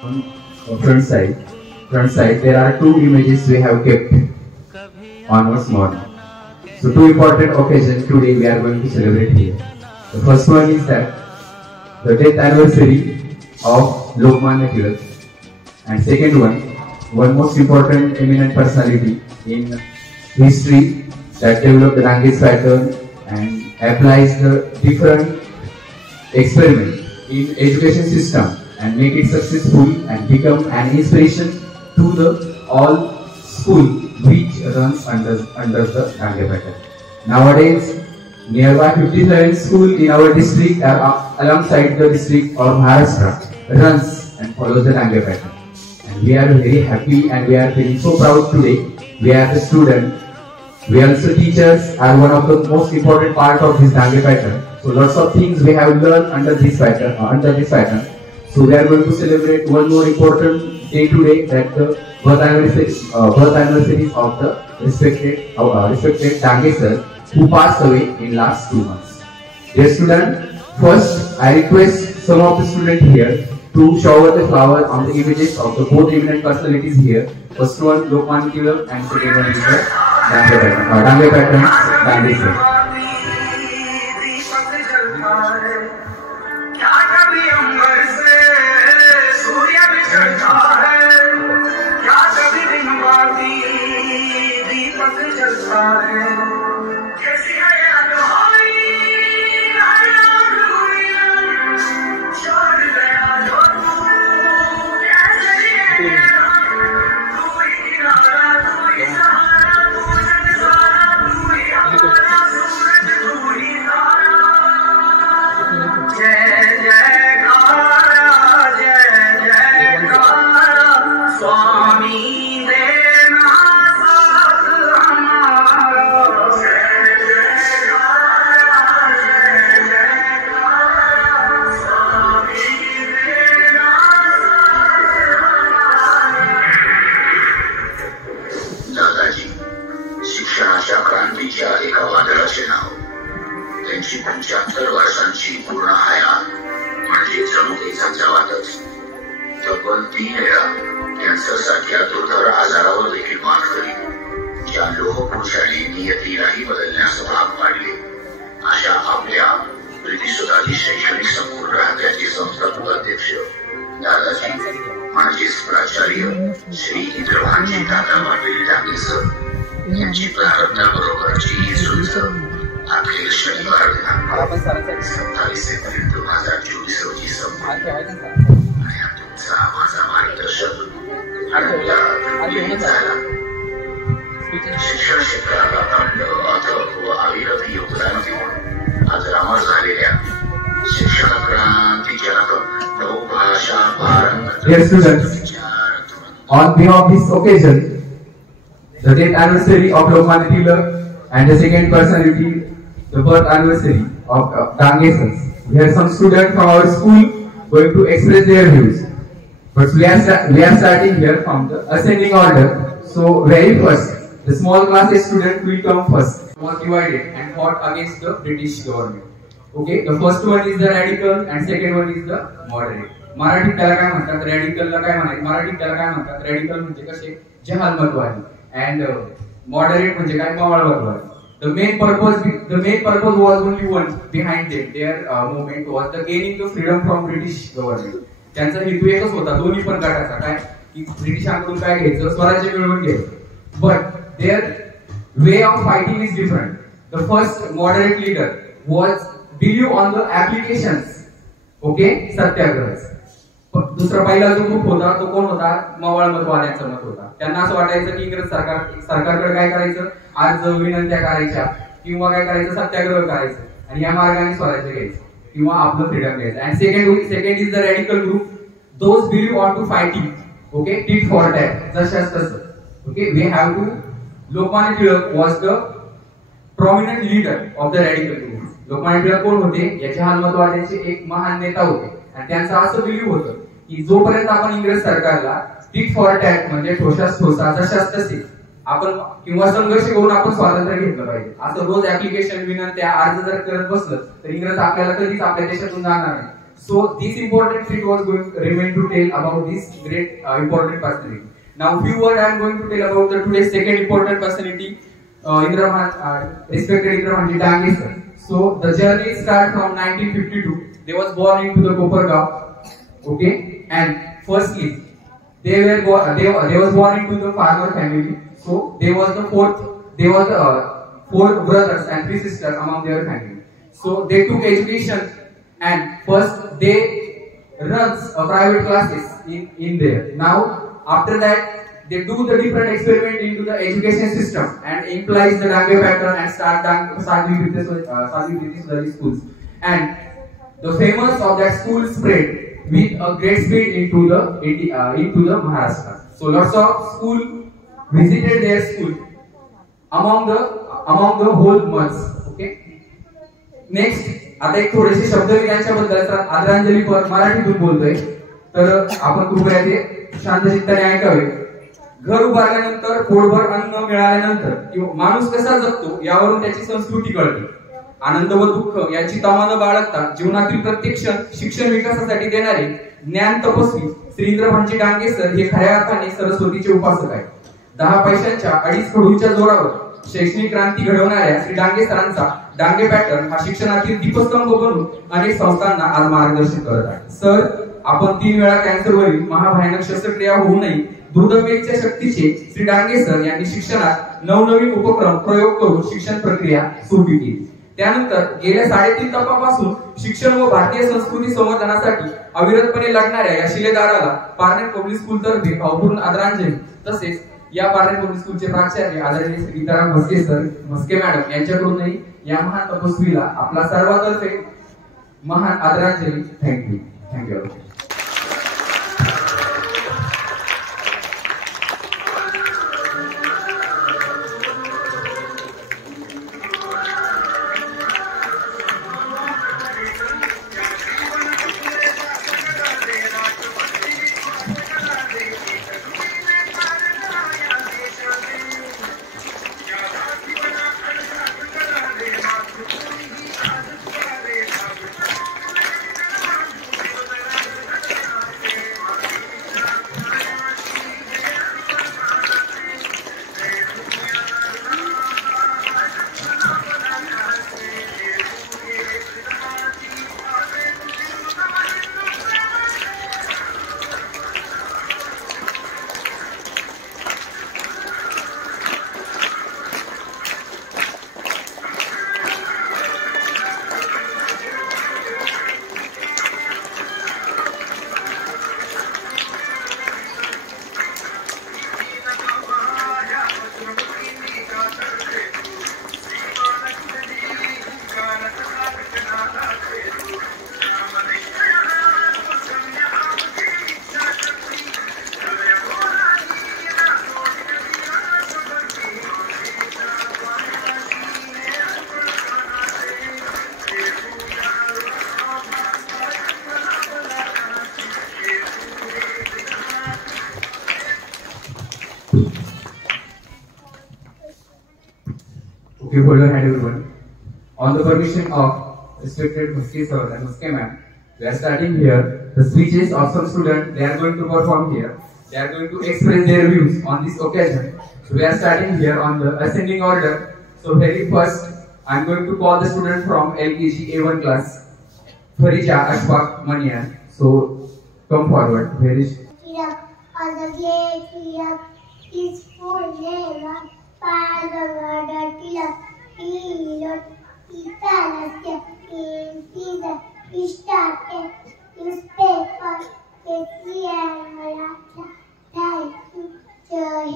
On front side, there are two images we have kept on our morning. So two important occasions today we are going to celebrate here. The first one is that the death anniversary of Lokmanya Tilak, and second one most important eminent personality in history that developed the language pattern and applies the different experiment in education system and make it successful and become an inspiration to the all school which runs under the Dange pattern. Nowadays, nearby 57 schools in our district alongside the district of Maharashtra runs and follows the Dange pattern. And we are very happy and we are feeling so proud today. We are the students. We also teachers are one of the most important part of this Dange pattern. So lots of things we have learned under this pattern. So we are going to celebrate one more important day today, that the birth anniversary of the respected Dange sir who passed away in last 2 months. Dear student, first I request some of the students here to shower the flower on the images of the both eminent personalities here. First one Lokmanya Tilak and second one is the Dange pattern, Dange sir. शिक्षणाच्या क्रांतीच्या एका वादळाचे नाव. त्यांची 75 वर्षांची पूर्ण हयात म्हणजे जणुकीचा जवातच. तब्बल 3 वेळा cancer सारख्या दुर्धर आजारावर देखील मात करीत ज्या लोहपुरुषाने नियतीलाही बदलण्यास भाग पाडले, अशा आपल्या प्रीतीसुधाची शैक्षणिक संपूर्ण राज्याचे संस्थापक अध्यक्ष दादाजी म्हणजेच प्राचार्य श्री इंद्रभानजी दादा पाटील डांगे सर यांची प्रारंभाबरोबरची ही झुंज अखेर शनिवार दिनांक 27 एप्रिल 2024 रोजी संपली. आणि तुमचा माझा मार्गदर्शक झाला. शिक्षण क्षेत्राला अखंड अथक व अविरत योगदान देऊन आज अमर झालेल्या शिक्षण क्रांतीजनक बहुभाषा पारंगत. On behalf of this occasion, the death anniversary of Lokmanya Tilak and the second personality, the birth anniversary of Dange sir, we have some students from our school going to express their views. But we are starting here from the ascending order. So very first, the small class student will come first. Was divided and fought against the British government. Okay, the first one is the radical and second one is the moderate. मराठीत त्याला काय म्हणतात, रॅडिकलला काय म्हणायचं, मराठीत त्याला काय म्हणतात, रॅडिकल म्हणजे कसे जहालमतवादी and moderate म्हणजे काय मवाळवादी. The main purpose was only one behind them. Their movement was the gaining the freedom from British government. त्यांचा हेतू एकच होता, दोन्ही पण गटाचा, काय की ब्रिटिशांकडून काय घ्यायचं, स्वराज्य मिळवून घ्यायचं. But their way of fighting is different. The first moderate leader was believe on the applications. Okay, सत्याग्रह. दुसरा पहिला जो ग्रुप होता तो कोण होता, मवाळमतवाद्यांचा मत होता. त्यांना असं वाटायचं की इंग्रज सरकारकडे काय करायचं, आज विनंत्या करायच्या किंवा काय करायचं, सत्याग्रह करायचं आणि या मार्गाने स्वराज्य घ्यायचं किंवा आपलं फ्रीडम घ्यायचं. And second is the radical group, those believe on to fighting. Okay, tit for tat, जशाच तसं. Okay, we have to. Lokmanya Tilak was the prominent leader of the radical group. Lokmanya Tilak कोण होते, याच्या हालमतवाद्यांचे एक महान नेता होते. आणि त्यांचं असं बिलीव्ह होतं की जोपर्यंत आपण इंग्रज सरकारला टिट फॉर टॅट म्हणजे ठोसास ठोसा, जशाच तसे आपण किंवा संघर्ष करून आपण स्वातंत्र्य घेतलं पाहिजे, असं रोज ऍप्लिकेशन विनंत्या अर्ज जर करत बसलं तर इंग्रज आपल्याला कधीच आपल्या देशातून जाणार नाही. So this important thing was going to remain to tell about this great important personality. Now few words I am going to tell about the today's second important personality, respected Indra Bhanji Dange sir. So the journey starts from 1952. They was born into the Kopargaon, okay, and firstly they was born into the farmer family. So they was the four brothers and three sisters among their family. So they took education, and first they runs a private classes in there. Now after that they do the different experiment into the education system and implies the Dange pattern and start with the schools. And the famous of that school spread with a great speed into the Maharashtra. So lots of school visited their school among the whole months. Okay. Next, आता एक थोडेसे शब्द मी त्यांच्याबद्दल आदरांजली मराठीतून बोलतोय, तर आपण कृपया ते शांत चित्ताने ऐकावे. घर उभारल्यानंतर, पोटभर अन्न मिळाल्यानंतर किंवा माणूस कसा जगतो यावरून त्याची संस्कृती कळते. आनंद व दुःख याची तमा न बाळगता जीवनातील प्रत्येक क्षण शिक्षण विकासासाठी देणारे ज्ञान तपस्वी श्री इंद्र भानजी डांगे सर हे खऱ्या अर्थाने सरस्वतीचे उपासक आहेत. 10 पैशांच्या 2.5 खडूच्या जोरावर शैक्षणिक क्रांती घडवणाऱ्या श्री डांगे सरांचा डांगे पॅटर्न हा शिक्षणातील दीपस्तंभ बनून अनेक संस्थांना आज मार्गदर्शन करत आहे. सर, आपण 3 वेळा कॅन्सरवरील महाभयानक शस्त्रक्रिया होऊ नये दुर्दमेच्या शक्तीचे श्री डांगे सर यांनी शिक्षणात नवनवीन उपक्रम प्रयोग करून शिक्षण प्रक्रिया सुरू केली. त्यानंतर गेल्या 3.5 तपापासून शिक्षण व भारतीय संस्कृती संवर्धनासाठी अविरतपणे लढणाऱ्या या शिलेदाराला पारनेर पब्लिक स्कूल तर्फे भावपूर्ण आदरांजली, तसेच या पारनेर पब्लिक स्कूलचे प्राचार्य आदरणीय श्री गीताराम म्हस्के सर, म्हस्के मॅडम यांच्याकडूनही या महान तपस्वीला आपला सर्वातर्फे महान आदरांजली. Thank you. Okay, hold your hand everyone. On the permission of respected Muske sir and Muske ma'am, we are starting here. The speeches of some students, they are going to perform here. They are going to express their views on this occasion. So we are starting here on the ascending order. So very first, I am going to call the student from LKG A1 class, Farija Ashfaq Manian. So come forward. Is full name of Padavada Tilak. Newspaper, thank you, Jai.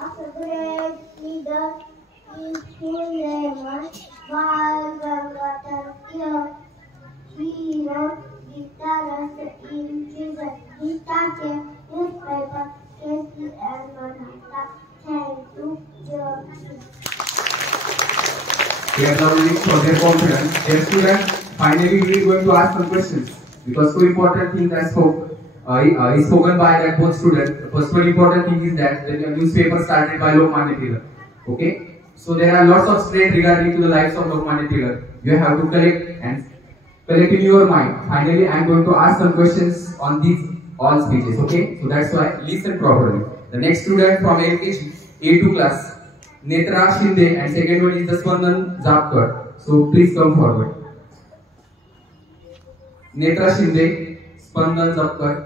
Of a great leader, his full name was Bhagavatar. He wrote guitars in prison. He started newspaper, KCL Manhattan. Thank you, George. They are now ready for their confidence. Dear students, finally we are going to ask some questions because two important things are spoken by that both students. The first one important thing is that the newspaper started by Lokmanya Tilak. Okay, So there are lots of strain regarding to the lives of Lokmanya Tilak. You have to collect in your mind. Finally, I am going to ask some questions on these all speeches. Okay? So that's why listen properly. The next student from LKG A2 class, Netra Shinde, and second one is the Spandan Zapkar. So please come forward. Netra Shinde, Spandan Zapkar.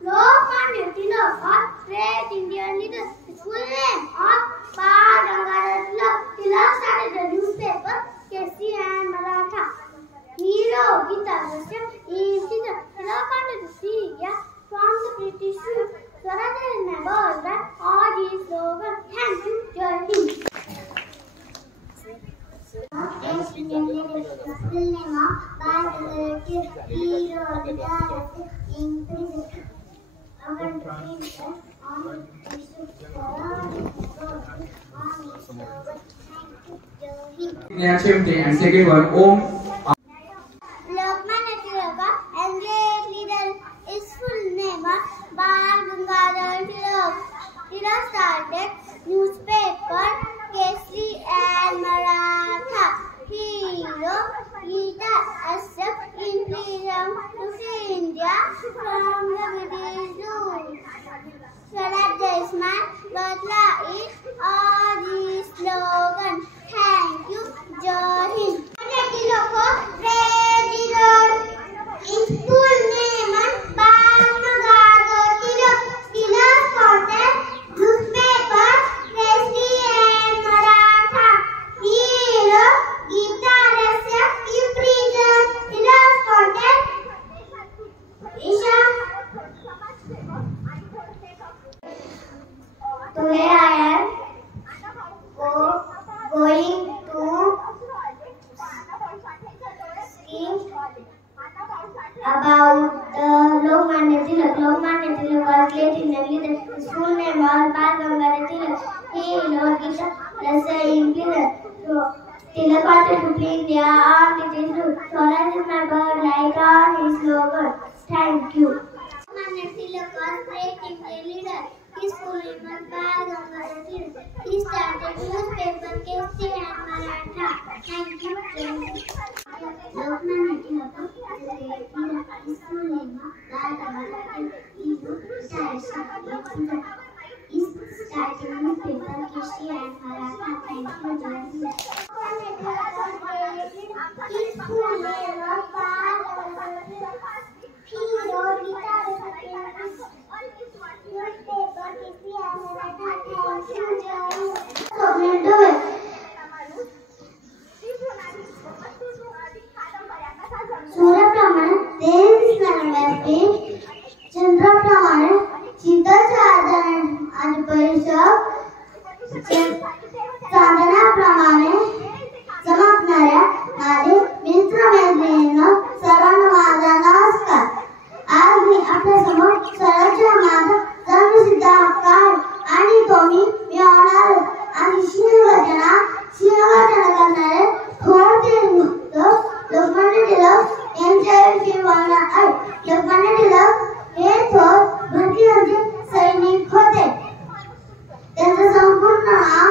Lokmanya Tilak was great Indian leader. His full name of Bal Gangadhar Tilak. Tilak started the newspaper Kesari and Maratha. Hero Gita Dasya is the Tilak wanted to see India from the British rule. Swaraj is members that all these slogan. Thank you, Jai Hind. Great Indian leader. The full name of Bal Gangadhar Tilak. Hero Gita Dasya in prison. And second one, Om. Lokmanya Tilak and great leader. His full name was Bal Gangadhar Tilak. Tilak started newspaper Kesari and Maratha. Hero Gita Dasya in freedom to free India from the British rule. Swaraj is my Badla is all these slogan. Thank you, Jai Hind. Great leader. His full name is Bal Gangadhar Tilak. Tilak started newspaper Kesari and Maratha. Hero Gita Dasya in prison. Tilak started Today I am going to speak about Lokmanya Tilak. Lokmanya Tilak was great Indian leader. His full name was Bal Gangadhar Tilak. He Lord Gita Dasya in prison. Tilak wanted to free India on British rule. Swaraj is my bird like on his slogan. Thank you. Lokmanya Tilak was great Indian leader. His full name was Bal Gangadhar Tilak. He started newspaper Kesari and Maratha. Thank you. Lokmanya Tilak was great leader. His full name was Bal Gangadhar Tilak. He started newspaper Kesari and Maratha. Thank you. His full name was Bal Gangadhar Tilak. He wrote Gita Dasya newspaper Kesari and Maratha. Thank you. सूर्याप्रमाणे तेज व्यापी चंद्राप्रमाणे शीतल साधन आणि परिसर चांदण्याप्रमाणे चमकणाऱ्या माझे मित्रमैत्रिणींनो सर्वांना माझा नमस्कार. आज मी आपल्यासमोर स्वराज्य माझा जन्मसिद्ध हक्क आहे आणि तो मी मिळवणार आणि शिवगर्जना करणारे थोडके लोकमान्य टिळक यांच्याविषयी बोलणार आहे. लोकमान्य टिळक हे थोर भारतीयांचे सैनिक होते. त्यांचे संपूर्ण नाव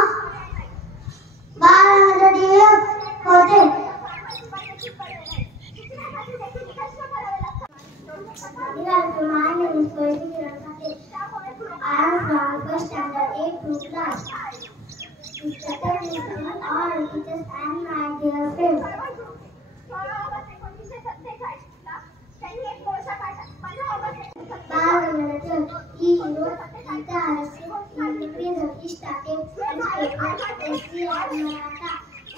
बाल गंगाधर टिळक होते. My name is Koiti Kiran. I am from first standard A2 class. All teachers and my dear friends. Bal Gangadhar Tilak, he wrote Gita Dasya in prison. He started newspaper Kesari and Maratha.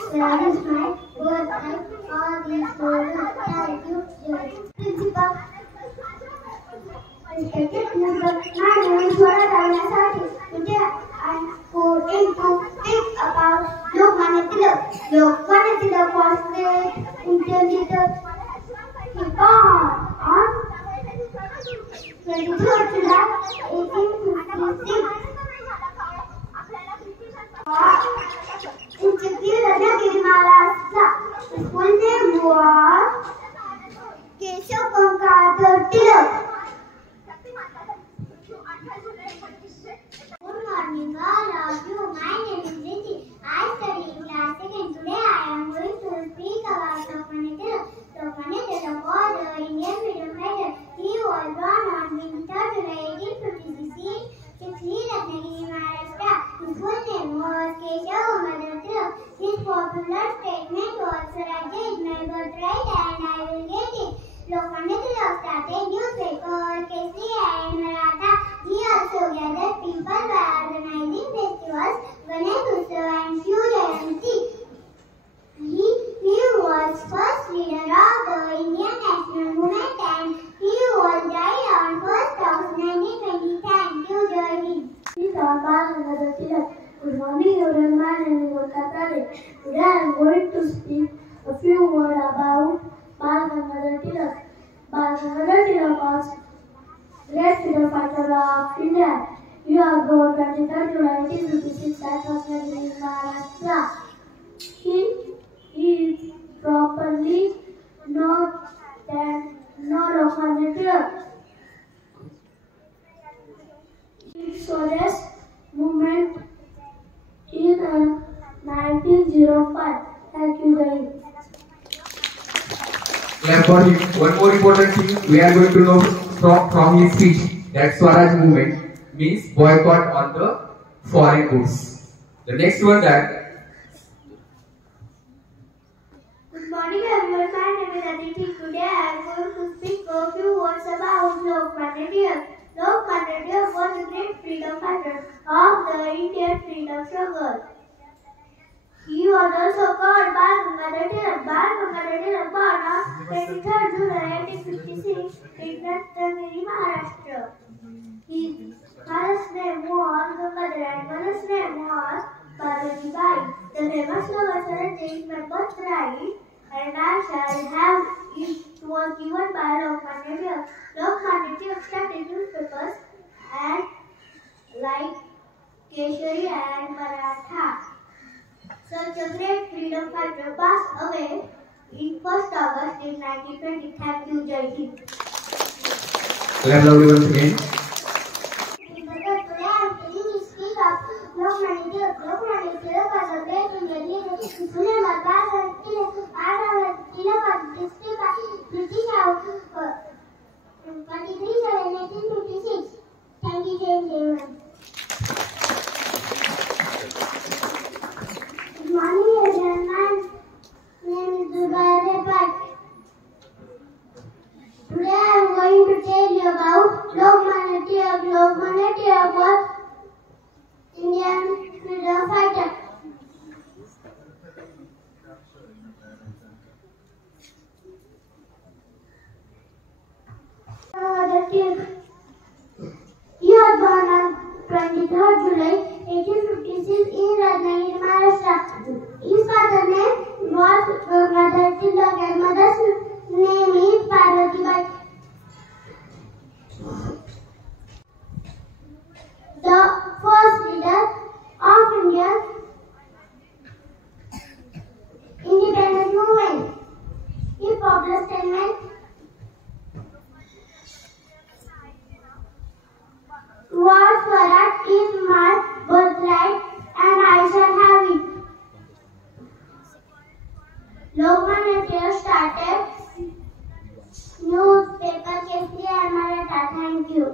Swaraj is my birthright. All these slogans. Thank you, Principal. people manage स्वराज्यासाठी म्हणजे think about Lokmanya Tilak. Lokmanya Tilak was great intelligent. He born on 23rd July 1856. In Chhattisgarh, Maharashtra. His full name was Keshav Gangadhar Tilak. Good morning, all of you. My name is Rishi. I study in class 2 today I am going to speak about Lokmanya Tilak. Lokmanya Tilak was an Indian freedom fighter. He was born on 23rd July 1856 in Ratnagiri, Maharashtra. His full name was Keshav Gangadhar Tilak. His popular statement was Swarajya is my birthright and I will get it. Lokmanya Tilak started newspaper Kesari and Maratha. He also gathered people by organizing festivals, Ganesh Utsav and Shiv Jayanti. He was first leader of the Indian national movement and he was died on 1st August 1920. Thank you, Jai Hind. Good morning, everyone. My name is Katare. Today I am going to speak a few words about Bal Gangadhar Tilak. Bal Gangadhar Tilak was great freedom fighter of India. He was born 23rd July 1856 at Ratnagiri, Maharashtra. He is properly known as Lokmanya Tilak. He Swaraj movement in 1905. Thank you, Jai Hind. And for him, one more important thing we are going to know from his speech that Swaraj movement means boycott on the foreign goods. The next one that. Good morning, everyone. My name is Aditi. Today I am going to speak a few words about Lokmanya Tilak. Lokmanya Tilak was a great freedom fighter of the Indian freedom struggle. He was also called Bal Gangadhar Tilak. Bal Gangadhar Tilak born on 23rd July 1856 in Ratnagiri, Maharashtra. His father's name was Gangadhar and mother's name was Parvatibai. The famous slogan Swarajya is my birthright and I shall have it was given by Lokmanya Tilak. Lokmanya Tilak started newspapers and like Kesari and Maratha. Such a great freedom fighter passed away in 1st August in 1920. Thank you, Jai Hind. Clap loudly once again. Today I am telling you speak of Lokmanya Tilak. Lokmanya Tilak was a great Indian leader. His full name was Bal Gangadhar Tilak was discovered by British on 23 July 1956. Thank you, Jai Hind. Good morning, everyone. My name is Durga Repat. Today I am going to tell you about Lokmanya Tilak. Lokmanya Tilak was Indian freedom fighter. He was born on 23rd July 1856 in Ratnagiri, Maharashtra. His father's name was Gangadhar Tilak and mother's name is Parvatibai. The first leader of Indian independence movement. His popular statement was Swaraj is my birthright and I shall have it. Lokmanya Tilak started newspaper Kesari and Maratha. Thank you.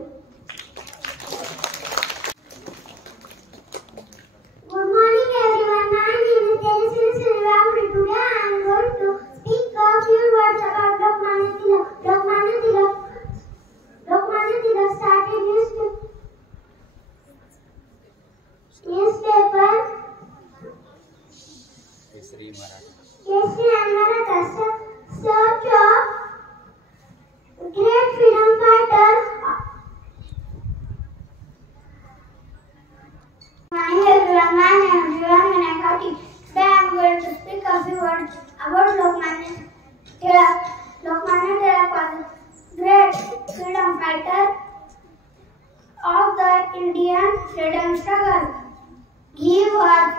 Good morning, everyone. My name is Tejaswini Sriramuri. Today I am going to speak a few words about Lokmanya Tilak. Lokmanya Tilak started newspaper Kesari and Maratha. Such a great freedom fighter Indian freedom struggle. He was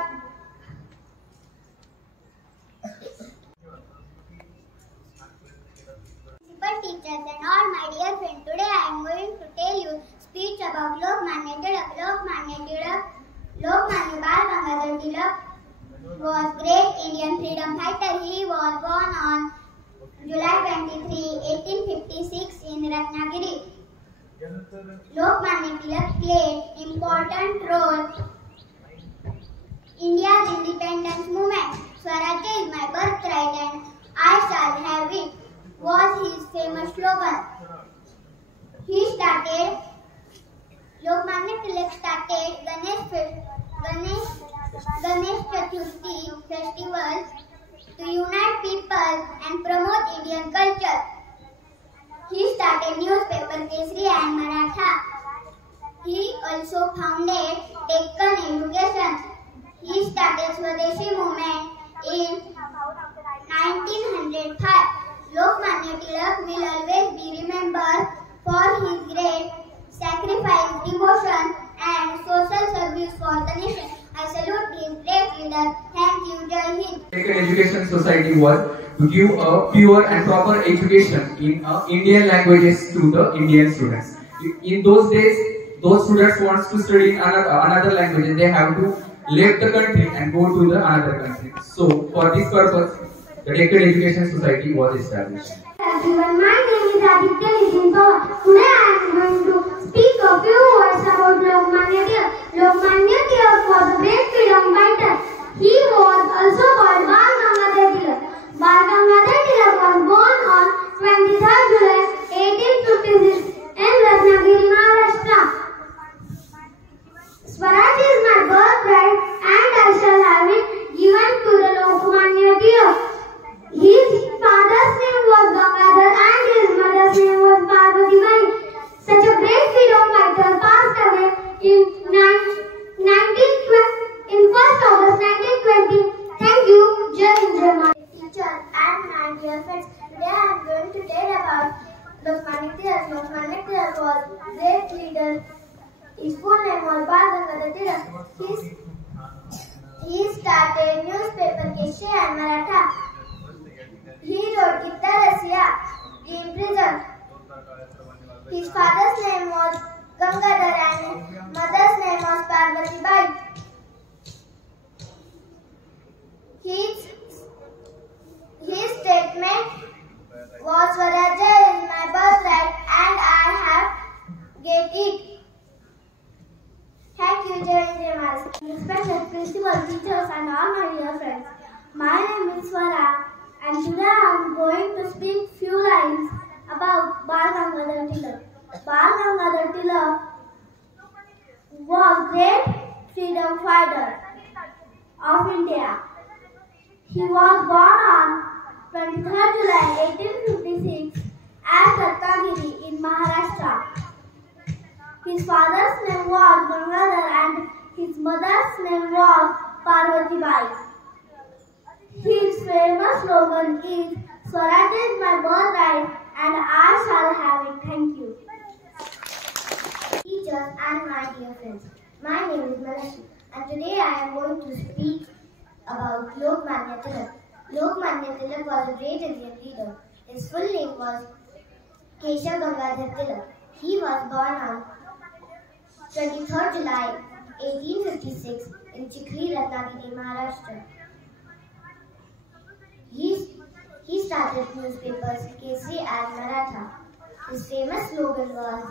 teachers and all my dear friends. Today I am going to tell you speech about Lokmanya Tilak. Lokmanya Bal Gangadhar Tilak was great Indian freedom fighter. He was born on July 23, 1856 in Ratnagiri. Lokmanya Tilak played important role in India's independence movement. Swarajya is my birthright and I shall have it was his famous slogan. Lokmanya Tilak started Ganesh Chaturthi festival to unite people and promote Indian culture. He started newspaper Kesari and Maratha. He also founded Deccan Education. He started Swadeshi movement in 1905. Lokmanya Tilak will always be remembered for his great sacrifice, devotion and social service for the nation. I salute this great leader. Thank you. Jai Hind. Deccan Education Society was to give a pure and proper education in Indian languages to the Indian students. In those days, those students wants to study in another language, they have to leave the country and go to the another country. So, for this purpose, the Deccan Education Society was established. Everyone, my name is Aditya Nitin Pawar. Today I am going to speak a few words about Lokmanya Tilak. Lokmanya Tilak was a great freedom fighter. He was also called Bal Gangadhar Tilak. Bal Gangadhar Tilak was born on 23rd July 1856 in Ratnagiri, Maharashtra. Swaraj is my birthright and I shall have it given to the Lokmanya Tilak. His father's name was Gangadhar and his mother's name was Parvati Bai. Such a great freedom fighter passed away in 1st August 1920. Thank you, Jai Hind, Jai Mata. Teacher and my dear friends, today I am going to tell about Lokmanya Tilak. Lokmanya Tilak was a great leader. His full name was Bal Gangadhar Tilak. He started newspaper Kesari and Maratha. He wrote Gita Rasya in prison. His father's name was Gangadhar and his mother's name was Parvati Bai. His statement was Swarajya is my birthright and I have get it. Thank you, Jai Hind, Jai Mata. Respected principal, teachers and all my dear friends. My name is Swara. And today I am going to speak few lines about Bal Gangadhar Tilak. Bal Gangadhar Tilak was great freedom fighter of India. He was born on 23rd July 1856 at Ratnagiri in Maharashtra. His father's name was Gangadhar and his mother's name was Parvati Bai. His famous slogan is Swarajya is my birthright and I shall have it. Thank you. Teachers and my dear friends, my name is Malashi and today I am going to speak about Lokmanya Tilak. Lokmanya Tilak was a great Indian leader. His full name was Keshav Gangadhar Tilak. He was born on 23rd July 1856 in Chikri, Ratnagiri, Maharashtra. He started newspapers Kesari and Maratha. His famous slogan was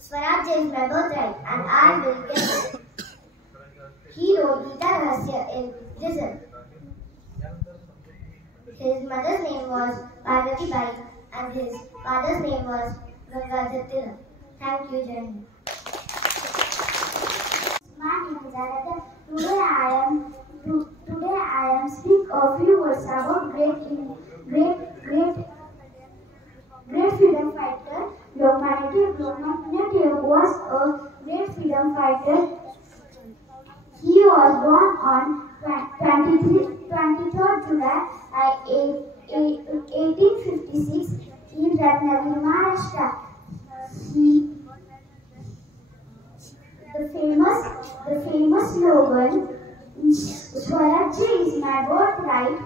Swarajya is my birthright and I will get it. He wrote Gita Rahasya in prison. His mother's name was Parvati Bai and his father's name was Gangadhar Tilak. Thank you, Jai Hind. My name is Aradhya. Today I am speak a few words about great freedom fighter Lokmanya Tilak. Lokmanya Tilak was a great freedom fighter. He was born on 23rd July 1856 in Ratnagiri, Maharashtra. The the famous slogan, Swarajya is my birthright,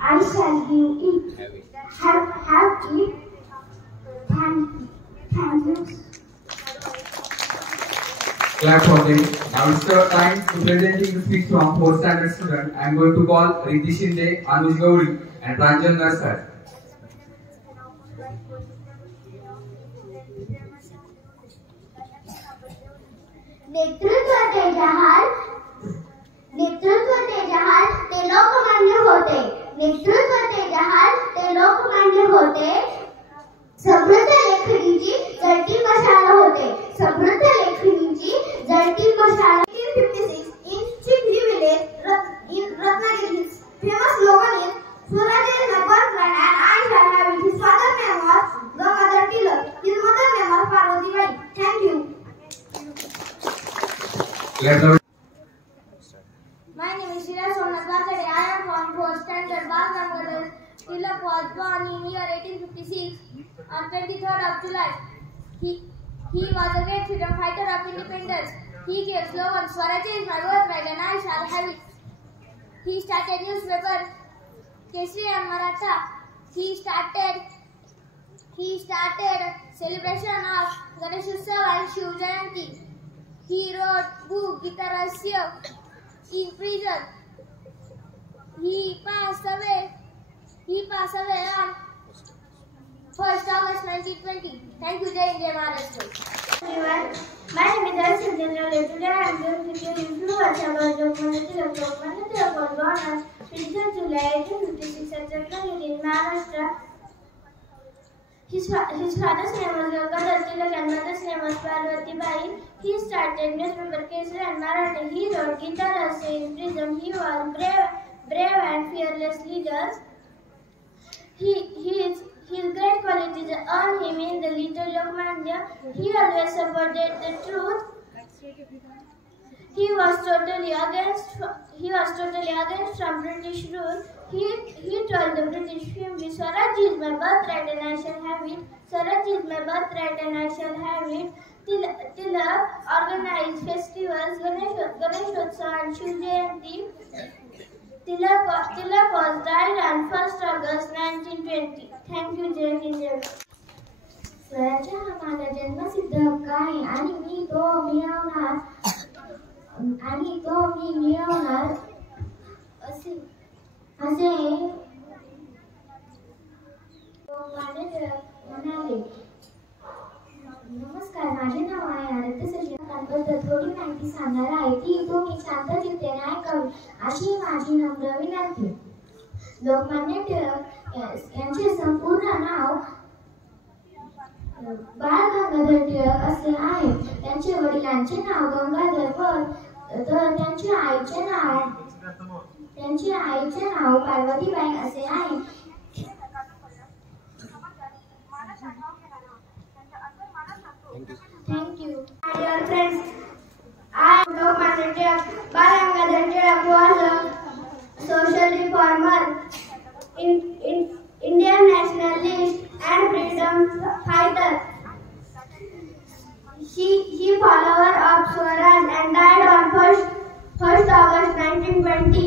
I shall give it, have it. Thank you. Clap for them. Now it's the time to presenting the speech from 4th standard student. I am going to call Riddhi Shinde, Anuj Gauri and Pranjal Narsar. नेतृत्व ते जहाल ते लोकमान्य होते. नेतृत्व ते जहाल ते लोकमान्य होते. समृद्ध लेखणीची जळती मशाल होते. समृद्ध लेखणीची जळती मशाल. 1956 in Chikli village in Ratnagiri. His famous slogan is Swarajya is my birthright and I shall have it. His father's name was Gangadhar Tilak. His mother's name was Parvati Bai. Thank you. My name is Shira Somnath Vatsade. I am from 4th standard. Bal Gangadhar Tilak was born in year 1856 on 23rd of July. He was a great freedom fighter of independence. He gave slogan Swarajya is my birthright and I shall have it. He started newspaper Kesari and Maratha. He started celebration of Ganesh Utsav and Shiv Jayanti. He wrote book Gita Rahasya in prison. He passed away on 1st August 1920. Thank you, Jai Hind, Jai Maharashtra. Everyone, my name is Arshad. Today I am going to tell you two words about Lokmanya Tilak. Lokmanya Tilak was born on 23rd July 1856 at Ratnagiri in Maharashtra. His father's name was Gangadhar Tilak and mother's name was Parvati Bai. He started newspaper Kesari and Maratha. He wrote Gita Rahasya in prison. He was brave and fearless leader. His great qualities earned him in the little Lokmanya. He always supported the truth. He was totally against from British rule. He told the British him, Swarajya is my birthright and I shall have it. Swarajya is my birthright and I shall have it. Tilak organized festivals, Ganesh Utsav and Shiv Jayanti. Tilak was died on 1st August 1920. Thank you, Jai Hind, Jai Maharashtra. स्वराज्य हा माझा जन्मसिद्ध हक्क आहे आणि मी तो मिळवणार असे लोकमान्य टिळक म्हणाले. नमस्कार, माझे नाव आहे आराध्य सचिवांबद्दल थोडी माहिती सांगणार आहे ती तुम्ही शांत चित्तेने ऐकावी अशी माझी नम्र विनंती. लोकमान्य टिळक यांचे संपूर्ण नाव बाळ गंगाधर टिळक असे आहे. त्यांचे वडिलांचे नाव गंगाधर तर त्यांचे आईचे नाव पार्वतीबाई असे आहे. Thank you. Dear friends, I am Lokmanya Tilak. Bal Gangadhar Tilak was a social reformer, Indian nationalist and freedom fighter. He follower of Swaraj and died on 1st August 1920.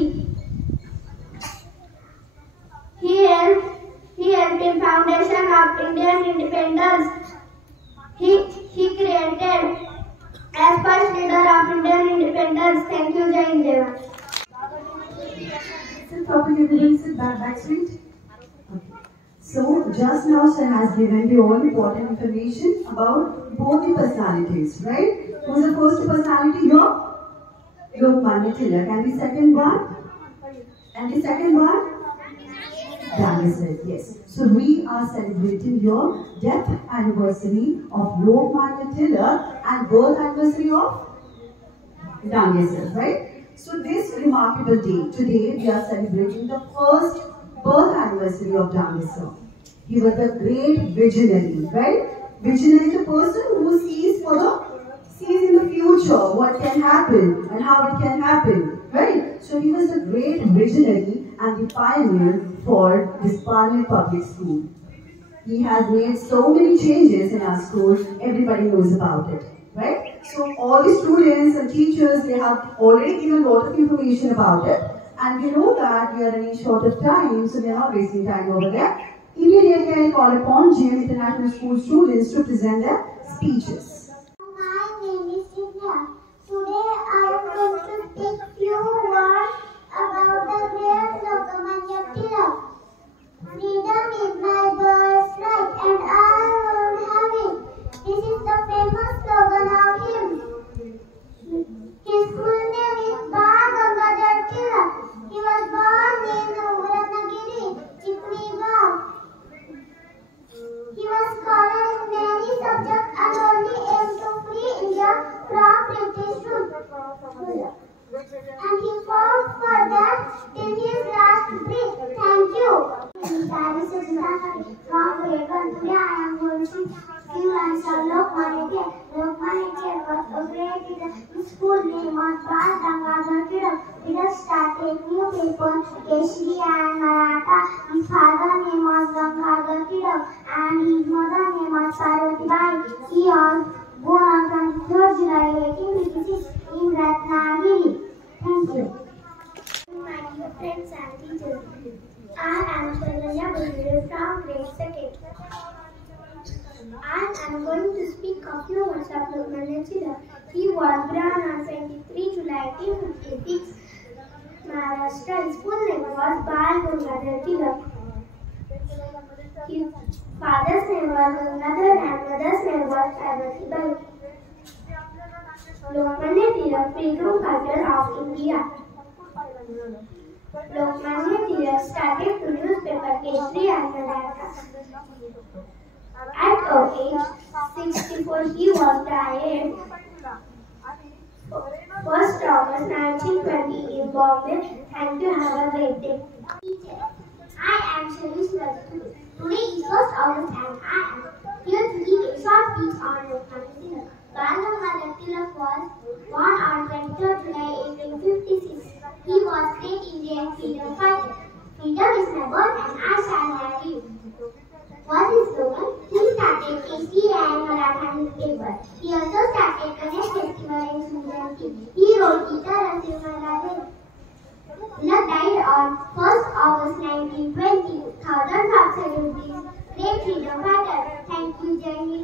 He helped in foundation of Indian independence. He created as first leader of Indian independence. Thank you, Jai Hind, Jai Maharashtra. Sit properly, please. Sit back seat. Okay. So just now sir has given the all important information about both the personalities, right? Who's the first personality? Lokmanya Tilak. And the second one? Dangesar, yes. So we are celebrating your death anniversary of Lokmanya Tilak and birth anniversary of Dangesar, right? So this remarkable day, today we are celebrating the first birth anniversary of Dangesar. He was a great visionary, right? Visionary is the person who sees in the future what can happen and how it can happen, right? So he was a great visionary and the pioneer for this Parliament Public School. He has made so many changes in our school, everybody knows about it, right? So all the students and teachers, they have already given a lot of information about it. And we know that we are running short of time, so we are not wasting time over there. Immediately I call upon GM International School students to present their speeches. My name is Divya. Today I am going to speak few words about the great Lokmanya Tilak. Freedom is my birthright and I won't have it. This is the famous slogan of him. His full name is Bal Gangadhar Tilak. He was born in Ratnagiri, Chikri. He was scholar in many subjects and only aimed to free India from British rule. And he fought for that till his last breath. Thank you. From grade 1 today I am going to give lines of Lokmanya Tilak. Lokmanya Tilak was a great leader. His full name was Bal Gangadhar Tilak. He started newspaper Keshri and Maratha. His father name was Gangadhar Tilak and his mother name was Parvati Bai. He was born on 23rd July 1856 in Ratnagiri. Thank you. My dear friends and teachers, I am Shalaya Bulbul from grade 2nd. I am going to speak of few words of Lokmanya Tilak. He was born on 23 July 1856. Maharashtra. His full name was Bal Gangadhar Tilak. His father's name was Gangadhar and mother's name was Parvati Bai. Lokmanya Tilak, freedom fighter of India. Lokmanya Tilak started to newspaper Keshri and Maratha. At age 64, he was died 1st August 1920 in Bombay. Thank you. Have a great day. I am Shalish Rajput. Today is 1st August and I am here to give a short speech on Lokmanya Tilak. Bal Gangadhar Tilak was born on 23rd July 1856. He was great Indian freedom fighter. Freedom is my birth and I shall have you. Was his slogan? He started Keshri and Maratha newspaper. He also started Ganesh festival in Sundarki. He wrote Gita Rasimha. Tilak died on 1st August 1920. Thousands of celebrities, great freedom fighter. Thank you, Jai Hind.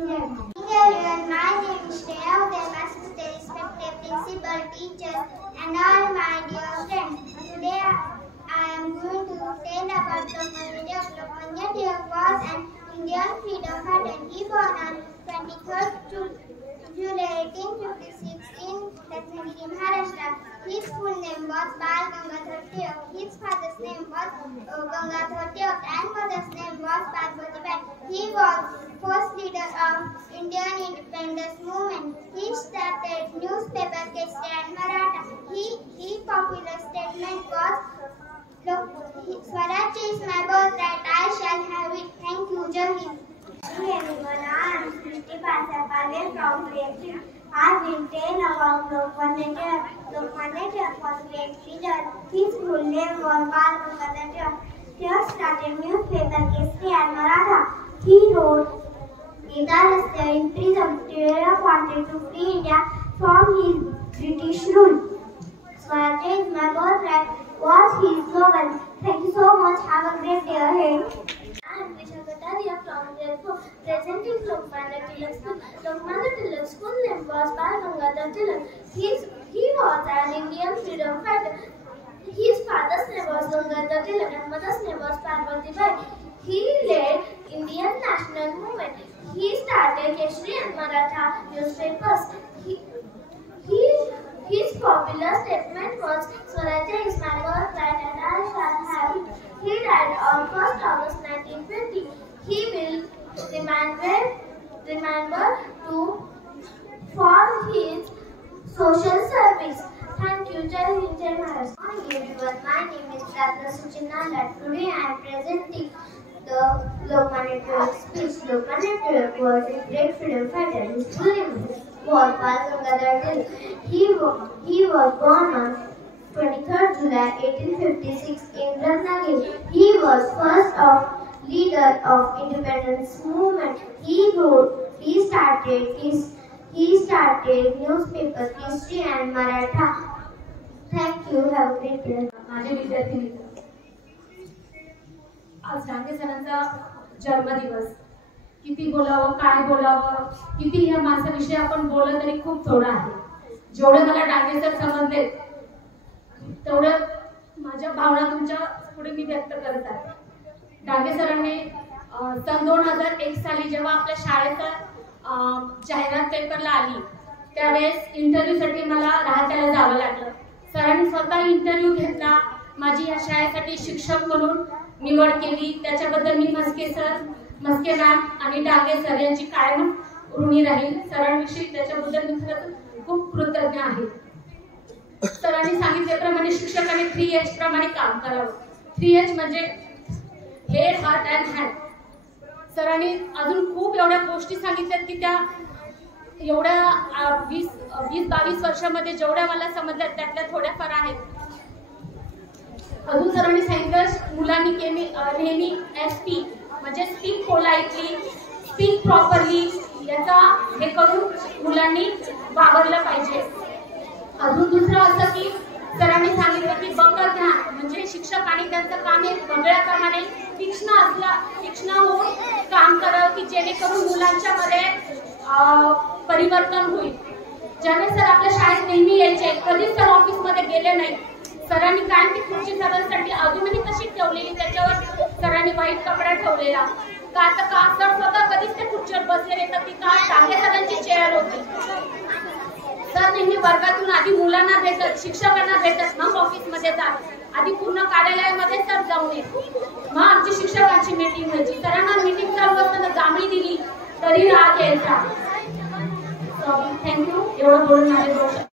Hello everyone, my name is Shreya. Welcome to the respected principal, teachers and all my dear friends. Today I am going to tell about Lokmanya Tilak. Lokmanya Tilak was an Indian freedom fighter. He born on 23rd July 1856 in Ratnagiri, Maharashtra. His full name was Bal Gangadhar Tilak. His father's name was Gangadhar Tilak and mother's name was Parvati Bai. He was first leader of Indian independence movement. He started newspaper Keshri and Maratha. His popular statement was, Swaraj is my birthright, I shall have it. Thank you, Jai Hind. Hello everyone, I am Sriti Pasapale from grade 3. I will tell about Lokmanya Tilak. Lokmanya Tilak was a great leader. His full name was Bal Gangadhar Tilak. Tilak started newspaper Keshri and Maratha. He wrote Gita Rasimha in prison. Tilak wanted to free India from his British rule. Swaraj is my birthright was his slogan. Thank you so much. Have a great day ahead. I am Visha Kataria from grade 4, presenting Lokmanya Tilak's school. Lokmanya Tilak's full name was Bal Gangadhar Tilak. He was an Indian freedom fighter. His father's name was Gangadhar Tilak and mother's name was Parvati Bai. He led Indian national movement. He started Keshri and Maratha newspapers. His popular statement was, Swaraj is my birthright and I shall have it. He died on 1st August 1920. He will remember for his social service. Thank you, Jai Hind, Jai Maharashtra. Hi everyone, my name is Dr. Suchinanda. Today I am presenting the Lokmanya Tilak speech. Lokmanya Tilak was a great freedom fighter. His full name was Bal Gangadhar Tilak. He was born on 23rd July 1856 in Ratnagiri. He was first leader of independence movement. He started started newspaper History and Maratha. Thank you. Have a great day. माझे विद्यार्थी मित्र, आज डांगे सरांचा जन्मदिवस. किती बोलावं, काय बोलावं, किती ह्या माणसाविषयी आपण बोललं तरी खूप थोडं आहे. जेवढे मला डांगे सर समजले तेवढं माझ्या भावना तुमच्या पुढे मी व्यक्त करत आहे. डांगे सरांनी सन 2001 साली जेव्हा आपल्या शाळेचं जाहिरात पेपरला आली त्यावेळेस इंटरव्ह्यूसाठी मला राहत्याला जावं लागलं. सरांनी स्वतः इंटरव्ह्यू घेतला, माझी या शाळेसाठी शिक्षक म्हणून निवड केली. त्याच्याबद्दल मी मस्के मॅम आणि डांगे सर यांची कायम ऋणी राहील. सरांविषयी त्याच्याबद्दल मी खरंच खूप कृतज्ञ आहे. सरांनी सांगितल्याप्रमाणे शिक्षकांनी 3H प्रमाणे काम करावं. 3H म्हणजे हेड, हार्ट अँड हँड. सरांनी अजून खूप एवढ्या गोष्टी सांगितल्यात की त्या एवढ्या 20-22 वर्षामध्ये जेवढ्या मला समजल्यात त्यातल्या थोड्याफार आहेत. अजून सरांनी सांगितलं मुलांनी नेहमी SP म्हणजे स्पीक पोलाइटली, स्पीक प्रॉपरली याचा हे करून मुलांनी वावरलं पाहिजे. अजून दुसरं असं की सरांनी सांगितलं की बकर ज्ञान म्हणजे शिक्षक आणि त्यांचं काम हे वेगळ्याप्रमाणे तीक्ष्ण होऊन काम करावं की जेणेकरून मुलांच्या मध्ये परिवर्तन होईल. ज्यावेळेस सर आपल्या शाळेत नेहमी यायचे, कधीच सर ऑफिसमध्ये गेले नाही. सरांनी कायम ती खुर्ची सरांसाठी अजूनही तशी ठेवलेली, त्याच्यावर सरांनी व्हाईट कपडा ठेवलेला. का सर स्वतः कधीच त्या खुर्चीवर बसलेले तर ती का डांगे सरांची चेअर होती. सर नेहमी वर्गातून आधी मुलांना भेटत, शिक्षकांना भेटत, मग ऑफिसमध्ये जात. आधी पूर्ण कार्यालयामध्ये सर जाऊन येत, मग आमची शिक्षकांची मीटिंग व्हायची. सरांना मीटिंग चालू असताना जांभळी दिली तरी राग यायचा. थँक्यू. एवढं बोलून माझे